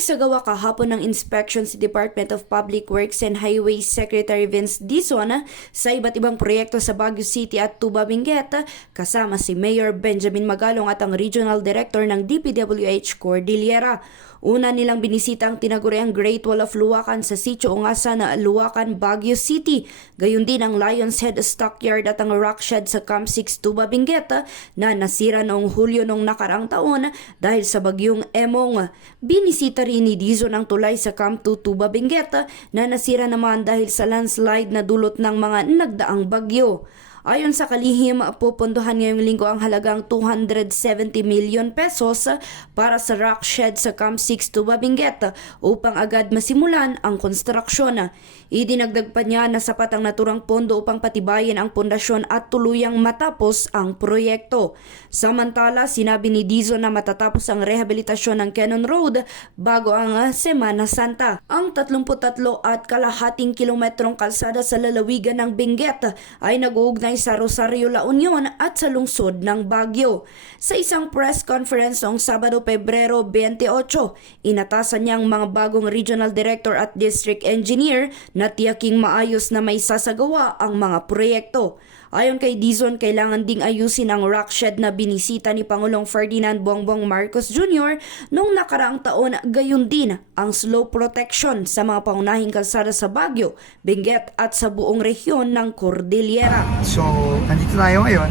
Nagsagawa kahapon ng inspection si Department of Public Works and Highways Secretary Vince Dizon sa iba't ibang proyekto sa Baguio City at Tuba Benguet kasama si Mayor Benjamin Magalong at ang Regional Director ng DPWH Cordillera. Una nilang binisita ang tinaguriang Great Wall of Luwakan sa Sitio Ungasan, Luwakan, Baguio City. Gayun din ang Lion's Head Stockyard at ang Rock Shed sa Camp 6 Tuba Benguet na nasira noong Hulyo noong nakaraang taon dahil sa bagyong Emong. Binisita rin ni Dizon ang tulay sa Camp 2 Tuba Benguet na nasira naman dahil sa landslide na dulot ng mga nagdaang bagyo. Ayon sa kalihim, pupunduhan ngayong linggo ang halagang 270 million pesos para sa rock shed sa Camp 6 Tuba Benguet upang agad masimulan ang konstruksyon. Idinagdag pa niya na sapat ang naturang pondo upang patibayin ang pundasyon at tuluyang matapos ang proyekto. Samantala, sinabi ni Dizon na matatapos ang rehabilitasyon ng Cannon Road bago ang Semana Santa. Ang 33 at kalahating kilometrong kalsada sa lalawigan ng Benguet ay nag-uugnay sa Rosario, La Union at sa lungsod ng Baguio. Sa isang press conference noong Sabado, Pebrero 28, inatasan niyang mga bagong regional director at district engineer na tiyaking maayos na may sasagawa ang mga proyekto. Ayon kay Dizon, kailangan ding ayusin ang rock shed na binisita ni Pangulong Ferdinand Bongbong Marcos Jr. noong nakaraang taon, gayon din ang slope protection sa mga pangunahing kalsada sa Baguio, Benguet at sa buong rehiyon ng Cordillera. So, nandito tayo ngayon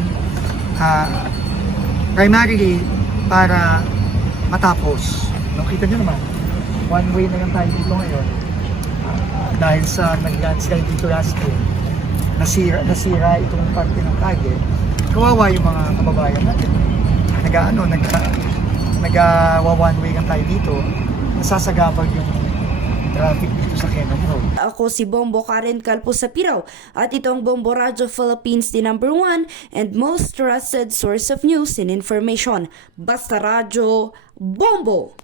primarily para matapos. Kita nyo naman, one way na lang tayo dito ngayon dahil sa nag-landslide dito last year. Nasira itong parte ng kalye. Kawawa yung mga kababayan natin. Nag-one way lang tayo dito. Nasasagabag yung traffic dito sa Cannon Road. Ako si Bombo Karen Calpo sa Piraw at itong Bombo Radio Philippines, the #1 and most trusted source of news and information. Basta Radyo Bombo!